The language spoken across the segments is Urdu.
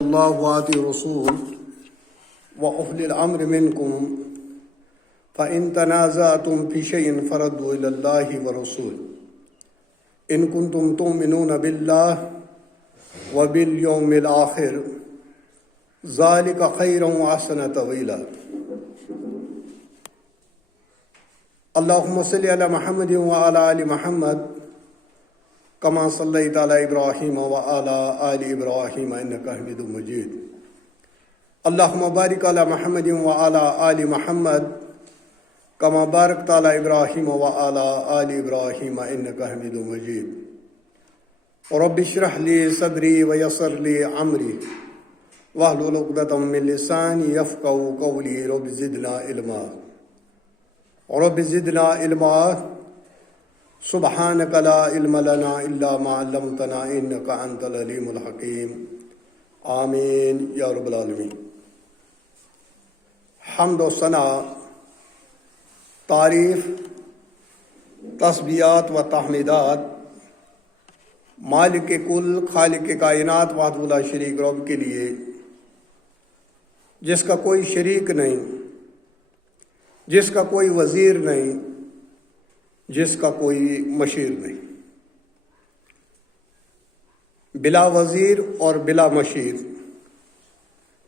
الله وآتي الرسول وأولي الأمر منكم فإن تنازعتم في شيء فردوا إلى الله والرسول إن كنتم تؤمنون بالله وباليوم الآخر ذلك خير وأحسن تأويلا. اللهم صل على محمد وعلى آل محمد كما صليت على إبراهيم وعلى آل إبراهيم إنك حميد مجيد. اللهم بارك على محمد وعلى آل محمد كما باركت على إبراهيم وعلى آل إبراهيم إنك حميد مجيد. رب اشرح لي صدري ويسر لي أمري واحلل عقدة من لساني يفقهوا قولي. رب زدنا علما رب زدنا علما سبحانك لا علم لنا إلا ما علمتنا إنك أنت العليم الحكيم. آمین یا رب العالمین. حمد و ثنا، تعریف، تسبیحات و تحمیدات مالک کل خالق کائنات وحدہ لا شریک رب کے لیے، جس کا کوئی شریک نہیں، جس کا کوئی وزیر نہیں، جس کا کوئی مشیر نہیں، بلا وزیر اور بلا مشیر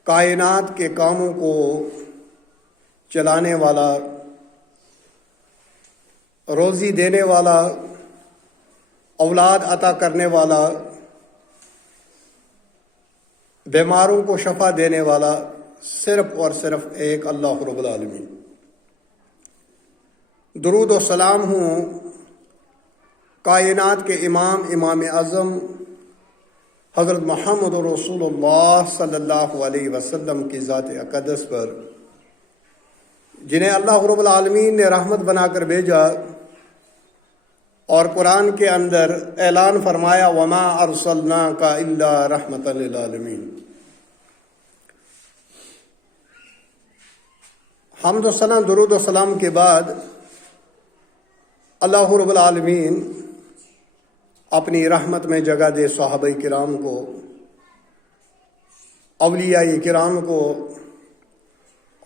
کائنات کے کاموں کو چلانے والا، روزی دینے والا، اولاد عطا کرنے والا، بیماروں کو شفا دینے والا، صرف اور صرف ایک اللہ رب العالمین. درود و سلام ہوں کائنات کے امام اعظم حضرت محمد رسول اللہ صلی اللہ علیہ وسلم کی ذات اقدس پر، جنہیں اللہ رب العالمین نے رحمت بنا کر بھیجا اور قرآن کے اندر اعلان فرمایا وما ارسلناک الا رحمۃ للعالمین. حمد و ثنا، درود و سلام کے بعد اللہ رب العالمین اپنی رحمت میں جگہ دے صحابہ کرام کو، اولیاء کرام کو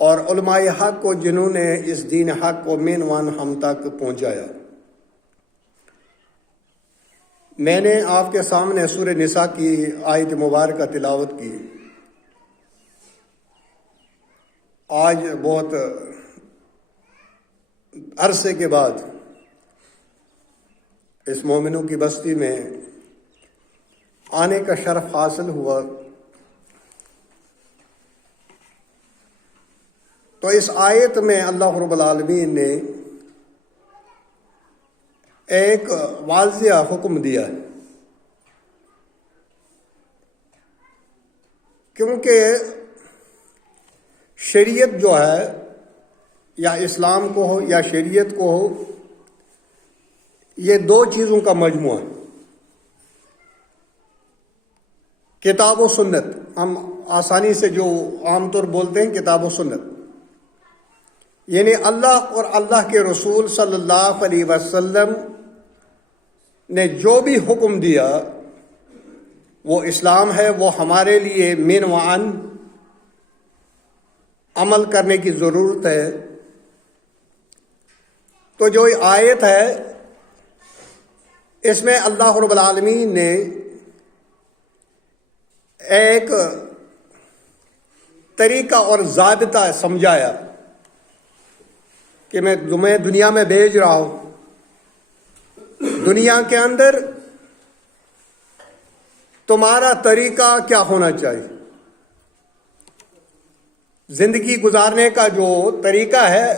اور علماء حق کو، جنہوں نے اس دین حق کو مینوان ہم تک پہنچایا. میں نے آپ کے سامنے سورہ نساء کی آیت مبارکہ تلاوت کی. آج بہت عرصے کے بعد اس مومنوں کی بستی میں آنے کا شرف حاصل ہوا. تو اس آیت میں اللہ رب العالمین نے ایک واضح حکم دیا ہے، کیونکہ شریعت جو ہے، یا اسلام کو ہو یا شریعت کو ہو، یہ دو چیزوں کا مجموعہ ہے. کتاب و سنت، ہم آسانی سے جو عام طور بولتے ہیں کتاب و سنت، یعنی اللہ اور اللہ کے رسول صلی اللہ علیہ وسلم نے جو بھی حکم دیا وہ اسلام ہے، وہ ہمارے لیے مینوان عمل کرنے کی ضرورت ہے. تو جو آیت ہے اس میں اللہ رب العالمین نے ایک طریقہ اور ضابطہ سمجھایا کہ میں تمہیں دنیا میں بھیج رہا ہوں. دنیا کے اندر تمہارا طریقہ کیا ہونا چاہیے، زندگی گزارنے کا جو طریقہ ہے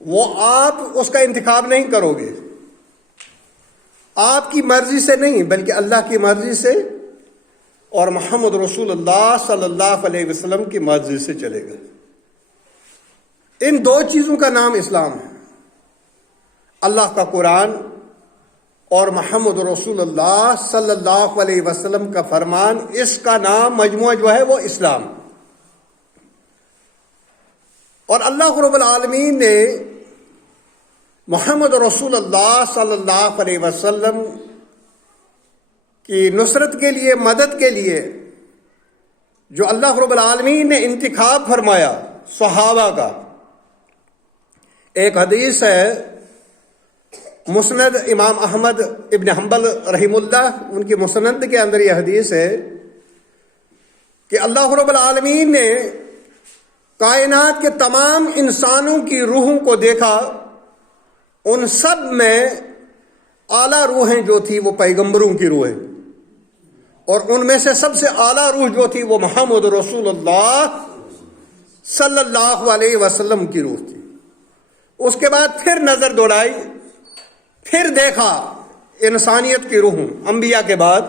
وہ آپ اس کا انتخاب نہیں کرو گے، آپ کی مرضی سے نہیں بلکہ اللہ کی مرضی سے اور محمد رسول اللہ صلی اللہ علیہ وسلم کی مرضی سے چلے گا. ان دو چیزوں کا نام اسلام ہے، اللہ کا قرآن اور محمد رسول اللہ صلی اللہ علیہ وسلم کا فرمان. اس کا نام مجموعہ جو ہے وہ اسلام. اور اللہ رب العالمین نے محمد رسول اللہ صلی اللہ علیہ وسلم کی نصرت کے لیے، مدد کے لیے جو اللہ رب العالمین نے انتخاب فرمایا صحابہ کا. ایک حدیث ہے مسند امام احمد ابن حنبل رحم اللہ، ان کی مسند کے اندر یہ حدیث ہے کہ اللہ رب العالمین نے کائنات کے تمام انسانوں کی روحوں کو دیکھا، ان سب میں اعلیٰ روحیں جو تھی وہ پیغمبروں کی روحیں، اور ان میں سے سب سے اعلیٰ روح جو تھی وہ محمد رسول اللہ صلی اللہ علیہ وسلم کی روح تھی. اس کے بعد پھر نظر دوڑائی، پھر دیکھا انسانیت کی روحوں انبیاء کے بعد،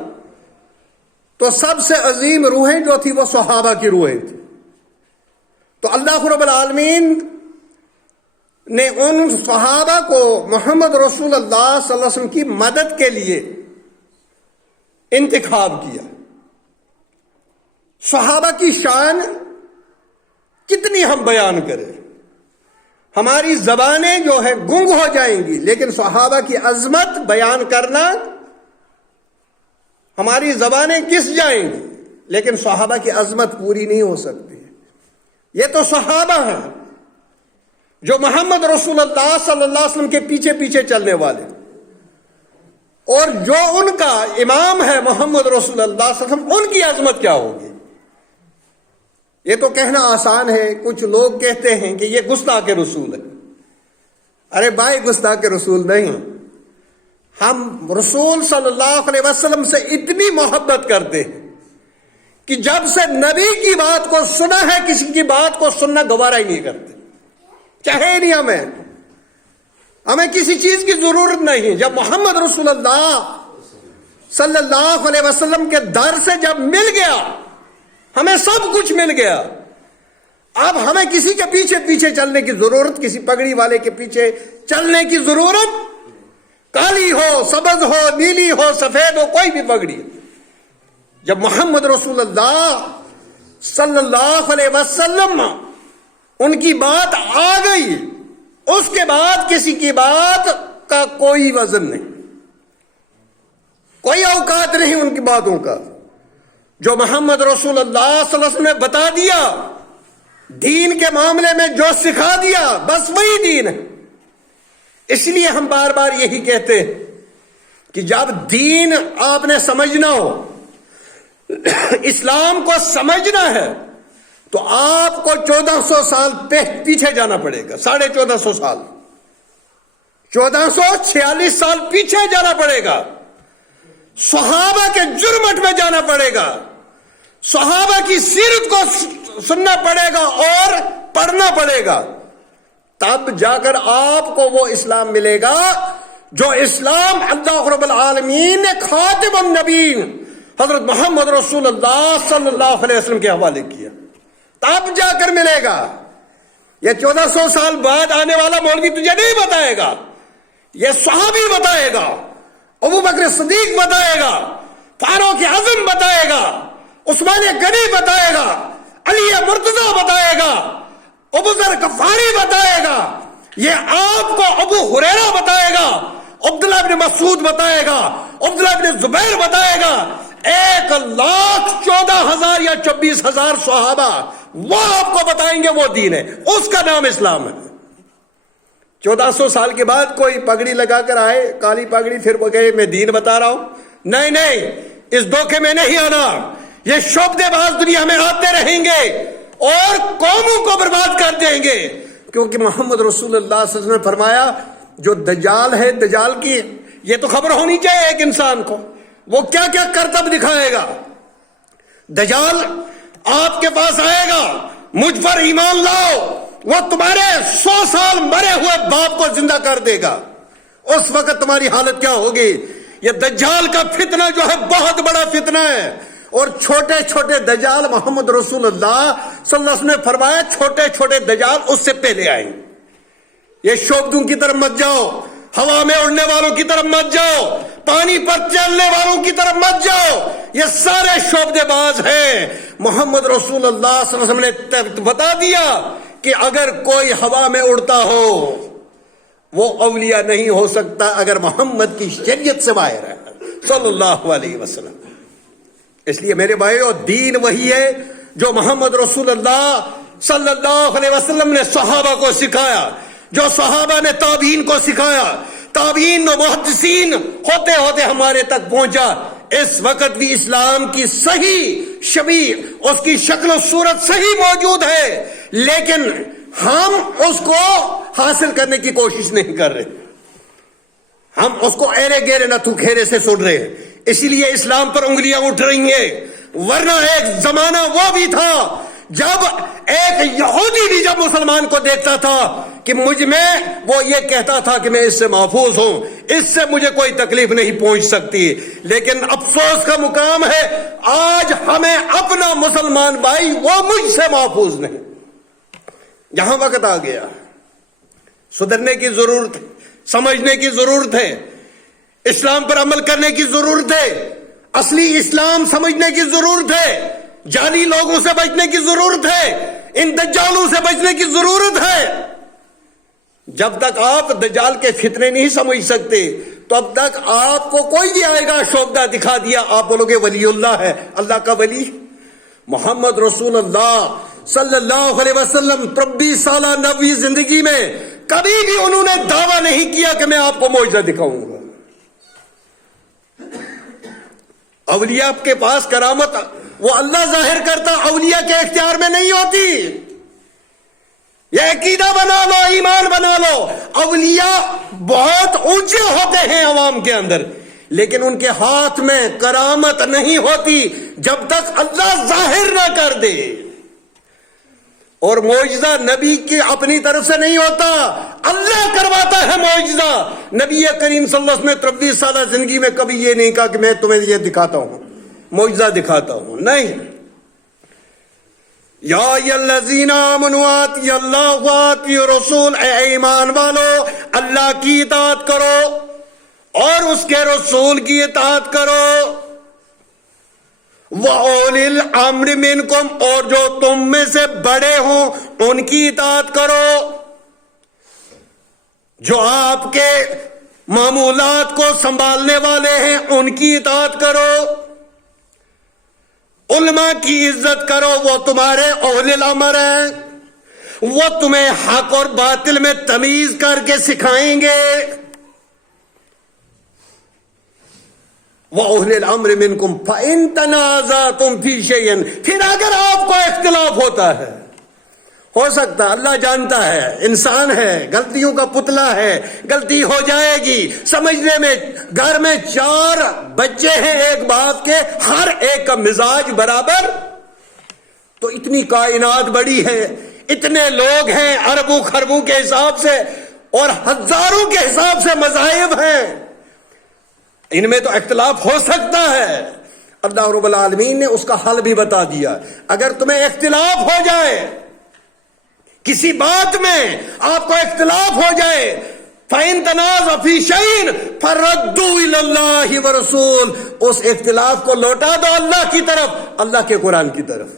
تو سب سے عظیم روحیں جو تھی وہ صحابہ کی روحیں تھیں. تو اللہ رب العالمین نے ان صحابہ کو محمد رسول اللہ صلی اللہ علیہ وسلم کی مدد کے لیے انتخاب کیا. صحابہ کی شان کتنی ہم بیان کریں، ہماری زبانیں جو ہے گنگ ہو جائیں گی، لیکن صحابہ کی عظمت بیان کرنا، ہماری زبانیں گس جائیں گی لیکن صحابہ کی عظمت پوری نہیں ہو سکتی. یہ تو صحابہ ہیں جو محمد رسول اللہ صلی اللہ علیہ وسلم کے پیچھے پیچھے چلنے والے، اور جو ان کا امام ہے محمد رسول اللہ صلی اللہ علیہ وسلم، ان کی عظمت کیا ہوگی. یہ تو کہنا آسان ہے. کچھ لوگ کہتے ہیں کہ یہ گستاخ رسول ہے. ارے بھائی، گستاخ رسول نہیں. ہم رسول صلی اللہ علیہ وسلم سے اتنی محبت کرتے ہیں کہ جب سے نبی کی بات کو سنا ہے، کسی کی بات کو سننا گوارا ہی نہیں کرتے. چاہے نہیں ہمیں کسی چیز کی ضرورت نہیں. جب محمد رسول اللہ صلی اللہ علیہ وسلم کے در سے جب مل گیا، ہمیں سب کچھ مل گیا. اب ہمیں کسی کے پیچھے پیچھے چلنے کی ضرورت، کسی پگڑی والے کے پیچھے چلنے کی ضرورت، کالی ہو، سبز ہو، نیلی ہو، سفید ہو، کوئی بھی پگڑی. جب محمد رسول اللہ صلی اللہ علیہ وسلم ان کی بات آ گئی، اس کے بعد کسی کی بات کا کوئی وزن نہیں، کوئی اوقات نہیں ان کی باتوں کا. جو محمد رسول اللہ صلی اللہ علیہ وسلم نے بتا دیا، دین کے معاملے میں جو سکھا دیا، بس وہی دین ہے. اس لیے ہم بار بار یہی کہتے ہیں کہ جب دین آپ نے سمجھنا ہو، اسلام کو سمجھنا ہے، تو آپ کو 1400 سال پیچھے جانا پڑے گا. 1450 سال، 1446 سال پیچھے جانا پڑے گا. صحابہ کے جرمٹ میں جانا پڑے گا، صحابہ کی سیرت کو سننا پڑے گا اور پڑھنا پڑے گا. تب جا کر آپ کو وہ اسلام ملے گا جو اسلام اللہ رب العالمین نے خاتم النبیین حضرت محمد رسول اللہ صلی اللہ علیہ وسلم کے حوالے کیا. تب جا کر ملے گا. یہ 1400 سال بعد آنے والا مولوی تجھے نہیں بتائے گا، یہ صحابی بتائے گا، ابو بکر صدیق بتائے گا، فاروق اعظم بتائے گا، عثمان غنی بتائے گا، علی مرتضی بتائے گا، ابو ذر غفاری بتائے گا، یہ آپ کو ابو ہریرہ بتائے گا، عبداللہ بن مسعود بتائے گا، عبداللہ بن زبیر بتائے گا. 1,14,000 یا 26,000 صحابہ وہ آپ کو بتائیں گے وہ دین ہے، اس کا نام اسلام ہے. 1400 سال کے بعد کوئی پگڑی لگا کر آئے، کالی پگڑی، پھر وہ کہے میں دین بتا رہا ہوں. نہیں، اس دھوکے میں نہیں آنا. یہ شعبدے باز دنیا میں آتے رہیں گے اور قوموں کو برباد کر دیں گے، کیونکہ محمد رسول اللہ صلی اللہ علیہ وسلم نے فرمایا جو دجال ہے، دجال کی یہ تو خبر ہونی چاہیے ایک انسان کو، وہ کیا کیا کرتب دکھائے گا. دجال آپ کے پاس آئے گا، مجھ پر ایمان لاؤ، وہ تمہارے 100 سال مرے ہوئے باپ کو زندہ کر دے گا. اس وقت تمہاری حالت کیا ہوگی. یہ دجال کا فتنہ جو ہے بہت بڑا فتنہ ہے، اور چھوٹے چھوٹے دجال محمد رسول اللہ صلی اللہ علیہ وسلم نے فرمایا چھوٹے چھوٹے دجال اس سے پہلے آئیں. یہ شعبدوں کی طرف مت جاؤ، ہوا میں اڑنے والوں کی طرف مت جاؤ، پانی پر چلنے والوں کی طرف مت جاؤ، یہ سارے شعبدے باز ہیں. محمد رسول اللہ صلی اللہ علیہ وسلم نے بتا دیا کہ اگر کوئی ہوا میں اڑتا ہو وہ اولیاء نہیں ہو سکتا اگر محمد کی شریعت سے باہر ہے صلی اللہ علیہ وسلم. اس لیے میرے بھائیو، دین وہی ہے جو محمد رسول اللہ صلی اللہ علیہ وسلم نے صحابہ کو سکھایا، جو صحابہ نے تابعین کو سکھایا، تابعین و محدثین ہوتے ہوتے ہمارے تک پہنچا، اس وقت بھی اسلام کی صحیح شبیہ، اس کی شکل و صورت صحیح موجود ہے، لیکن ہم اس کو حاصل کرنے کی کوشش نہیں کر رہے، ہم اس کو ایرے گیرے نہ تو کھیرے سے سن رہے ہیں، اسی لیے اسلام پر انگلیاں اٹھ رہی ہیں۔ ورنہ ایک زمانہ وہ بھی تھا جب ایک یہودی بھی جب مسلمان کو دیکھتا تھا کہ مجھ میں، وہ یہ کہتا تھا کہ میں اس سے محفوظ ہوں، اس سے مجھے کوئی تکلیف نہیں پہنچ سکتی، لیکن افسوس کا مقام ہے آج ہمیں اپنا مسلمان بھائی وہ مجھ سے محفوظ نہیں۔ یہاں وقت آ گیا، سدھرنے کی ضرورت ہے، سمجھنے کی ضرورت ہے، اسلام پر عمل کرنے کی ضرورت ہے، اصلی اسلام سمجھنے کی ضرورت ہے، جعلی لوگوں سے بچنے کی ضرورت ہے، ان دجالوں سے بچنے کی ضرورت ہے۔ جب تک آپ دجال کے فتنے نہیں سمجھ سکتے تو اب تک آپ کو کوئی بھی آئے گا شوبدہ دکھا دیا، آپ بولو گے ولی اللہ ہے، اللہ کا ولی محمد رسول اللہ صلی اللہ علیہ وسلم 23 سالہ نبوی زندگی میں کبھی بھی انہوں نے دعویٰ نہیں کیا کہ میں آپ کو معجزہ دکھاؤں گا۔ اولیاء کے پاس کرامت وہ اللہ ظاہر کرتا، اولیاء کے اختیار میں نہیں ہوتی۔ یہ عقیدہ بنا لو، ایمان بنا لو، اولیاء بہت اونچے ہوتے ہیں عوام کے اندر، لیکن ان کے ہاتھ میں کرامت نہیں ہوتی جب تک اللہ ظاہر نہ کر دے، اور معجزہ نبی کی اپنی طرف سے نہیں ہوتا، اللہ کرواتا ہے معجزہ۔ نبی کریم صلی اللہ علیہ وسلم نے 23 سالہ زندگی میں کبھی یہ نہیں کہا کہ میں تمہیں یہ دکھاتا ہوں، معجزہ دکھاتا ہوں، نہیں۔ یا الذین آمنوا اطیعوا اللہ واطیعوا الرسول، اے ایمان والو اللہ کی اطاعت کرو اور اس کے رسول کی اطاعت کرو، وَأُولِي الْأَمْرِ مِنْكُمْ، اور جو تم میں سے بڑے ہوں ان کی اطاعت کرو، جو آپ کے معمولات کو سنبھالنے والے ہیں ان کی اطاعت کرو، علماء کی عزت کرو، وہ تمہارے اولی الامر ہیں، وہ تمہیں حق اور باطل میں تمیز کر کے سکھائیں گے۔ وَأُولِي الْأَمْرِ مِنْكُمْ فَإِن تَنَازَعْتُمْ فِي شَيْءٍ، پھر اگر آپ کو اختلاف ہوتا ہے، ہو سکتا ہے، اللہ جانتا ہے، انسان ہے، غلطیوں کا پتلا ہے، غلطی ہو جائے گی، سمجھنے میں، گھر میں 4 بچے ہیں ایک باپ کے، ہر ایک کا مزاج برابر، تو اتنی کائنات بڑی ہے، اتنے لوگ ہیں اربوں خربوں کے حساب سے اور ہزاروں کے حساب سے مذاہب ہیں، ان میں تو اختلاف ہو سکتا ہے۔ اللہ رب العالمین نے اس کا حل بھی بتا دیا، اگر تمہیں اختلاف ہو جائے کسی بات میں، آپ کو اختلاف ہو جائے، فَإِن تَنَازَعْتُمْ فِي شَيْءٍ فَرُدُّوهُ إِلَى اللَّهِ وَرَسُولِهِ، اس اختلاف کو لوٹا دو اللہ کی طرف، اللہ کے قرآن کی طرف،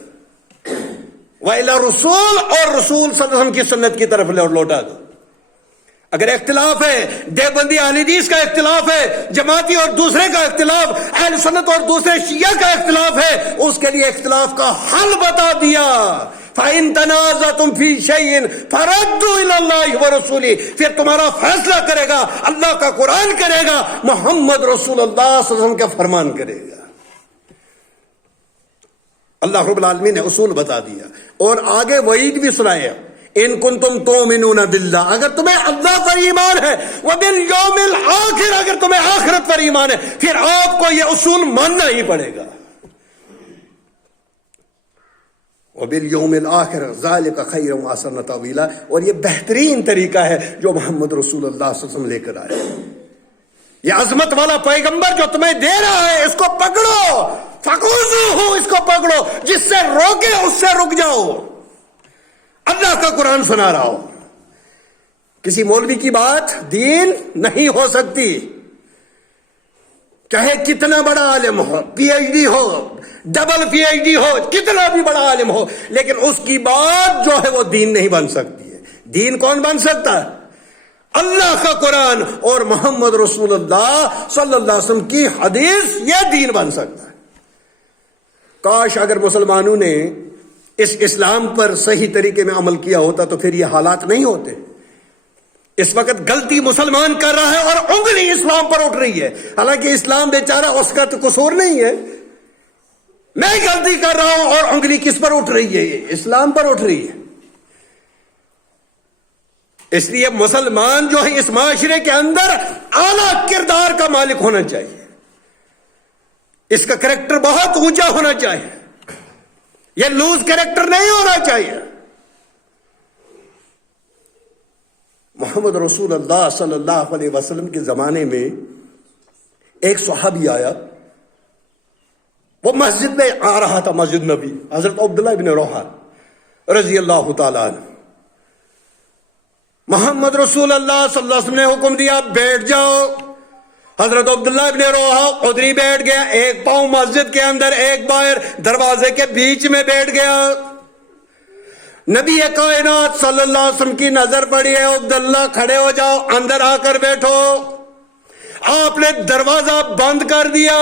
وَإِلَى الرَّسُولِ، اور رسول صلی اللہ علیہ وسلم کی سنت کی طرف لوٹا دو۔ اگر اختلاف ہے، دیوبندی اہل حدیث کا اختلاف ہے، جماعتی اور دوسرے کا اختلاف، اہل سنت اور دوسرے شیعہ کا اختلاف ہے، اس کے لیے اختلاف کا حل بتا دیا، فَإِن تَنَازَعْتُمْ فِي شَيْءٍ فَرُدُّوهُ إِلَى اللَّهِ وَرَسُولِهِ، پھر تمہارا فیصلہ کرے گا اللہ کا قرآن، کرے گا محمد رسول اللہ صلی اللہ علیہ وسلم کا فرمان کرے گا۔ اللہ رب العالمین نے اصول بتا دیا اور آگے وعید بھی سنایا، ان کنتم تؤمنون باللہ، اگر تمہیں اللہ پر ایمان ہے، وبالیوم الآخر، اگر تمہیں آخرت پر ایمان ہے، پھر آپ کو یہ اصول ماننا ہی پڑے گا۔ وبالیوم الآخر ذالک خیر واحسن تأویلا، اور یہ بہترین طریقہ ہے جو محمد رسول اللہ صلی اللہ علیہ وسلم لے کر آئے۔ یہ عظمت والا پیغمبر جو تمہیں دے رہا ہے، اس کو پکڑو، فخذوہ، اس کو پکڑو، جس سے روکے اس سے رک جاؤ۔ اللہ کا قرآن سنا رہا ہو، کسی مولوی کی بات دین نہیں ہو سکتی، چاہے کتنا بڑا عالم ہو، پی ایچ ڈی ہو، ڈبل پی ایچ ڈی ہو، کتنا بھی بڑا عالم ہو، لیکن اس کی بات جو ہے وہ دین نہیں بن سکتی ہے۔ دین کون بن سکتا ہے؟ اللہ کا قرآن اور محمد رسول اللہ صلی اللہ علیہ وسلم کی حدیث، یہ دین بن سکتا ہے۔ کاش اگر مسلمانوں نے اس اسلام پر صحیح طریقے میں عمل کیا ہوتا تو پھر یہ حالات نہیں ہوتے. اس وقت غلطی مسلمان کر رہا ہے اور انگلی اسلام پر اٹھ رہی ہے، حالانکہ اسلام بیچارہ اس کا تو قصور نہیں ہے. میں غلطی کر رہا ہوں اور انگلی کس پر اٹھ رہی ہے؟ اسلام پر اٹھ رہی ہے. اس لیے مسلمان جو ہے اس معاشرے کے اندر اعلیٰ کردار کا مالک ہونا چاہیے. اس کا کریکٹر بہت اونچا ہونا چاہیے، یہ لوز کریکٹر نہیں ہونا چاہیے. محمد رسول اللہ صلی اللہ علیہ وسلم کے زمانے میں ایک صحابی آیا، وہ مسجد میں آ رہا تھا، مسجد نبی، حضرت عبداللہ بن رواحہ رضی اللہ تعالیٰ عنہ. محمد رسول اللہ صلی اللہ علیہ وسلم نے حکم دیا بیٹھ جاؤ. حضرت عبداللہ بن رواحہ ادھری بیٹھ گیا، ایک پاؤں مسجد کے اندر ایک باہر دروازے کے بیچ میں بیٹھ گیا. نبی کائنات صلی اللہ علیہ وسلم کی نظر پڑی ہے، عبداللہ کھڑے ہو جاؤ، اندر آ کر بیٹھو. آپ نے دروازہ بند کر دیا.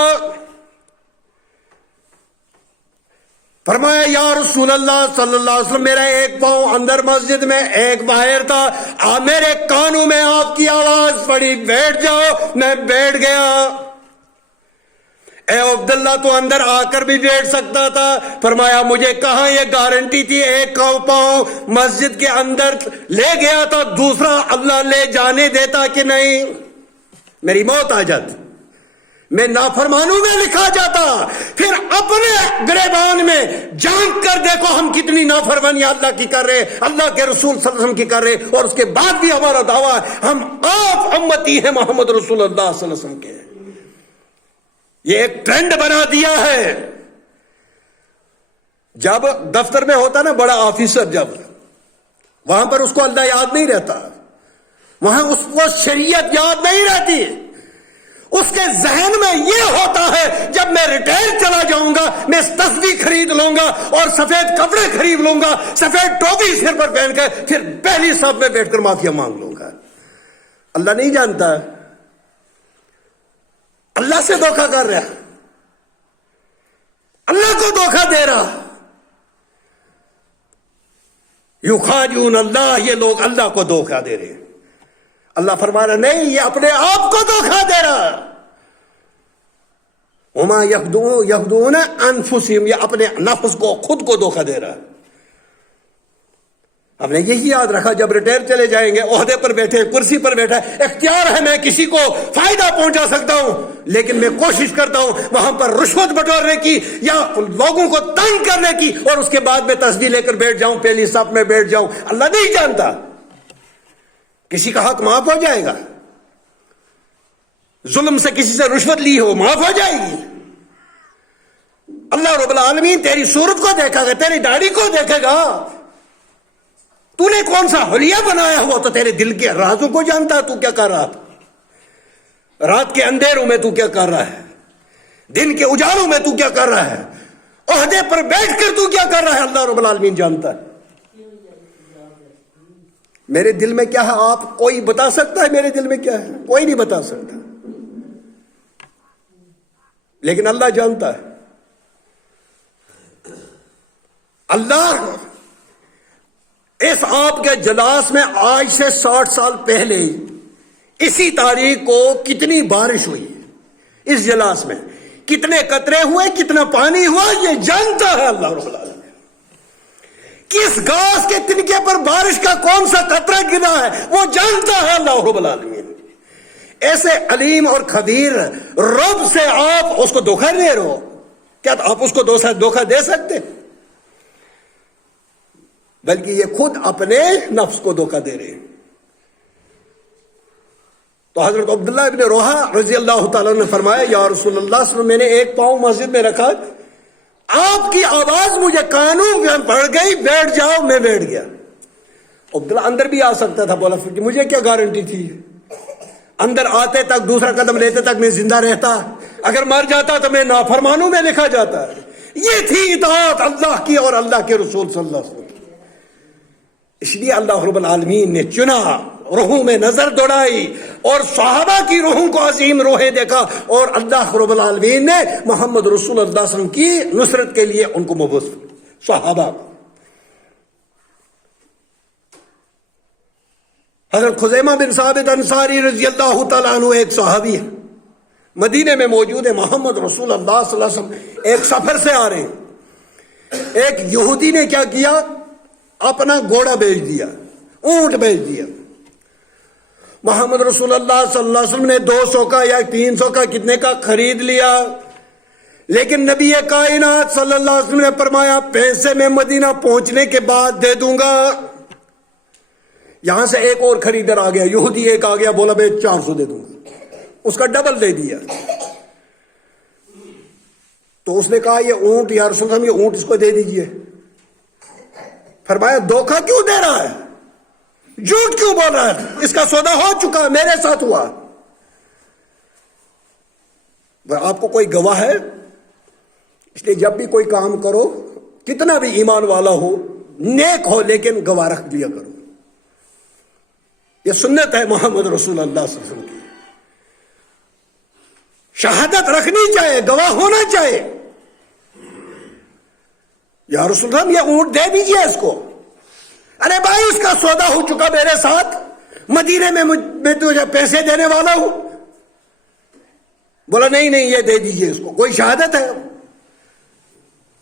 فرمایا یا رسول اللہ صلی اللہ علیہ وسلم، میرا ایک پاؤں اندر مسجد میں ایک باہر تھا، میرے کانوں میں آپ کی آواز پڑی بیٹھ جاؤ، میں بیٹھ گیا. اے عبداللہ تو اندر آ کر بھی بیٹھ سکتا تھا. فرمایا مجھے کہاں یہ گارنٹی تھی، ایک پاؤں مسجد کے اندر لے گیا تھا، دوسرا اللہ لے جانے دیتا کہ نہیں؟ میری موت آ جاتی، میں نافرمانوں میں لکھا جاتا. پھر اپنے گریبان میں جھانک کر دیکھو ہم کتنی نافرمانی اللہ کی کر رہے، اللہ کے رسول صلی اللہ علیہ وسلم کی کر رہے، اور اس کے بعد بھی ہمارا دعویٰ ہے ہم آپ امتی ہیں محمد رسول اللہ صلی اللہ علیہ وسلم کے. یہ ایک ٹرینڈ بنا دیا ہے. جب دفتر میں ہوتا نا بڑا آفیسر، جب وہاں پر اس کو اللہ یاد نہیں رہتا، وہاں اس کو شریعت یاد نہیں رہتی. اس کے ذہن میں یہ ہوتا ہے جب میں ریٹائر چلا جاؤں گا میں تصویر خرید لوں گا اور سفید کپڑے خرید لوں گا، سفید ٹوپی سر پر پہن کے پھر پہلی صف میں بیٹھ کر معافیا مانگ لوں گا. اللہ نہیں جانتا، اللہ سے دھوکہ کر رہا، اللہ کو دھوکہ دے رہا. یخادعون اللہ، یہ لوگ اللہ کو دھوکہ دے رہے ہیں. اللہ فرما رہا نہیں، یہ اپنے آپ کو دھوکہ دے رہا. وما یخدعون انفسہم، یہ اپنے نفس کو خود کو دھوکہ دے رہا. ہم نے یہی یاد رکھا جب ریٹائر چلے جائیں گے، عہدے پر بیٹھے، کرسی پر بیٹھا، اختیار ہے میں کسی کو فائدہ پہنچا سکتا ہوں، لیکن میں کوشش کرتا ہوں وہاں پر رشوت بٹورنے کی یا لوگوں کو تنگ کرنے کی، اور اس کے بعد میں تصویر لے کر بیٹھ جاؤں، پہلی صف میں بیٹھ جاؤں. اللہ نہیں جانتا. کسی کا حق معاف ہو جائے گا، ظلم سے کسی سے رشوت لی ہو معاف ہو جائے گی. اللہ رب العالمین تیری صورت کو دیکھا گا، تیری داڑھی کو دیکھے گا. تو نے کون سا حلیہ بنایا ہوا تو تیرے دل کے رازوں کو جانتا. تو کیا کر رہا تھا رات کے اندھیروں میں، تو کیا کر رہا ہے دن کے اجالوں میں، تو کیا کر رہا ہے عہدے پر بیٹھ کر تو کیا کر رہا ہے، اللہ رب العالمین جانتا ہے. میرے دل میں کیا ہے آپ کوئی بتا سکتا ہے؟ میرے دل میں کیا ہے کوئی نہیں بتا سکتا، لیکن اللہ جانتا ہے. اللہ اس آپ کے جلاس میں آج سے 60 سال پہلے اسی تاریخ کو کتنی بارش ہوئی، اس جلاس میں کتنے قطرے ہوئے، کتنا پانی ہوا، یہ جانتا ہے اللہ رب العالمین. کس گھاس کے تنکے پر بارش کا کون سا قطرہ گرا ہے وہ جانتا ہے اللہ رب العالمین. ایسے علیم اور خبیر رب سے آپ اس کو دھوکہ دے رہے ہو. کیا آپ اس کو دھوکہ دے سکتے؟ بلکہ یہ خود اپنے نفس کو دھوکہ دے رہے ہیں. تو حضرت عبداللہ ابن رواحہ رضی اللہ تعالیٰ نے فرمایا یا رسول اللہ صلی اللہ علیہ وسلم، میں نے ایک پاؤں مسجد میں رکھا، آپ کی آواز مجھے کانوں میں پڑ گئی، بیٹھ جاؤ، میں بیٹھ گیا. عبداللہ اندر بھی آ سکتا تھا، بولا پھر مجھے کیا گارنٹی تھی، اندر آتے تک دوسرا قدم لیتے تک میں زندہ رہتا، اگر مر جاتا تو میں نافرمانوں میں لکھا جاتا. یہ تھی اطاعت اللہ کی اور اللہ کے رسول صلی اللہ علیہ وسلم. اس لیے اللہ رب العالمین نے چنا، روحوں میں نظر دوڑائی اور صحابہ کی روحوں کو عظیم روحیں دیکھا، اور اللہ رب العالمین نے محمد رسول اللہ صلی اللہ علیہ وسلم کی نصرت کے لیے ان کو مبعوث صحابہ. حضرت خزیمہ بن ثابت انصاری رضی اللہ تعالیٰ عنہ ایک صحابی ہے، مدینے میں موجود ہے، محمد رسول اللہ صلی اللہ علیہ وسلم ایک سفر سے آ رہے ہیں، ایک یہودی نے کیا کیا، اپنا گھوڑا بیچ دیا، اونٹ بیچ دیا۔ محمد رسول اللہ صلی اللہ علیہ وسلم نے 200 کا یا 300 کا کتنے کا خرید لیا، لیکن نبی کائنات صلی اللہ علیہ وسلم نے فرمایا پیسے میں مدینہ پہنچنے کے بعد دے دوں گا۔ یہاں سے ایک اور خریدار آ گیا، یہودی ایک آ گیا، بولا میں 400 دے دوں گا، اس کا ڈبل دے دیا۔ تو اس نے کہا یہ اونٹ یا رسول اللہ یہ اونٹ اس کو دے دیجئے۔ فرمایا دھوکہ کیوں دے رہا ہے، جھوٹ کیوں بول رہا ہے، اس کا سودا ہو چکا، میرے ساتھ ہوا۔ آپ کو کوئی گواہ ہے؟ اس لیے جب بھی کوئی کام کرو، کتنا بھی ایمان والا ہو، نیک ہو، لیکن گواہ رکھ دیا کرو۔ یہ سنت ہے محمد رسول اللہ صلی اللہ علیہ وسلم کی، شہادت رکھنی چاہیے، گواہ ہونا چاہیے۔ یا رسول اللہ یہ اونٹ دے دیجئے اس کو۔ ارے بھائی اس کا سودا ہو چکا میرے ساتھ، مدینے میں تجھے پیسے دینے والا ہوں۔ بولا نہیں یہ دے دیجئے اس کو، کوئی شہادت ہے؟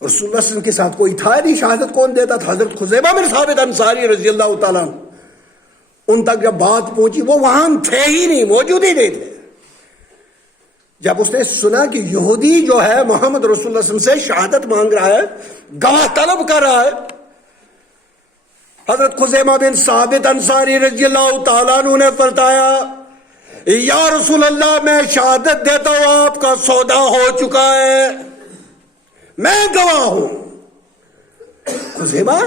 رسول اللہ صلی اللہ علیہ وسلم کے ساتھ کوئی تھا نہیں، شہادت کون دیتا تھا؟ حضرت خزیمہ بن ثابت انصاری رضی اللہ تعالیٰ عنہ۔ ان تک جب بات پہنچی، وہ وہاں تھے ہی نہیں، موجود ہی نہیں تھے۔ جب اس نے سنا کہ یہودی جو ہے محمد رسول اللہ صلی اللہ علیہ وسلم سے شہادت مانگ رہا ہے، گواہ طلب کر رہا ہے، حضرت خزیمہ بن ثابت انصاری رضی اللہ تعالیٰ عنہ نے فرمایا یا رسول اللہ میں شہادت دیتا ہوں آپ کا سودا ہو چکا ہے، میں گواہ ہوں۔ خزیمہ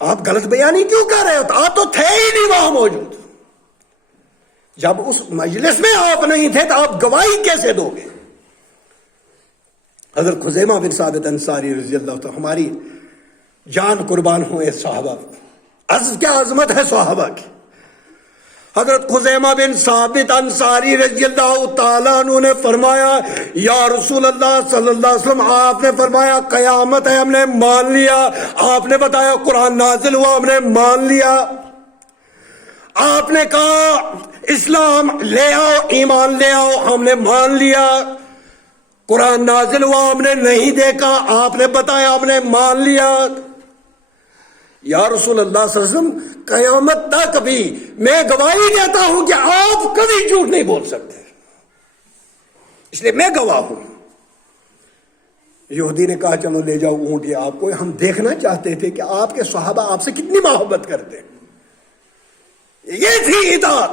آپ غلط بیانی کیوں کر رہے ہو؟ آپ تو تھے ہی نہیں وہاں موجود، جب اس مجلس میں آپ نہیں تھے تو آپ گواہی کیسے دو گے؟ حضرت خزیمہ بن ثابت انصاری رضی اللہ تعالیٰ، ہماری جان قربان ہوئے صحابہ، کیا عظمت ہے صحابہ کی۔ حضرت خزیمہ بن ثابت انصاری رضی اللہ تعالیٰ عنہ نے فرمایا یا رسول اللہ صلی اللہ علیہ وسلم، آپ نے فرمایا قیامت ہے، ہم نے مان لیا۔ آپ نے بتایا قرآن نازل ہوا، ہم نے مان لیا۔ آپ نے کہا اسلام لے آؤ، ایمان لے آؤ، ہم نے مان لیا۔ قرآن نازل ہوا، ہم نے نہیں دیکھا، آپ نے بتایا، ہم نے مان لیا۔ یا رسول اللہ صلی اللہ علیہ وسلم قیامت تک بھی میں گواہی دیتا ہوں کہ آپ کبھی جھوٹ نہیں بول سکتے، اس لیے میں گواہ ہوں۔ یہودی نے کہا چلو لے جاؤ اونٹ یہ آپ کو، ہم دیکھنا چاہتے تھے کہ آپ کے صحابہ آپ سے کتنی محبت کرتے ہیں۔ یہ تھی اطاعت۔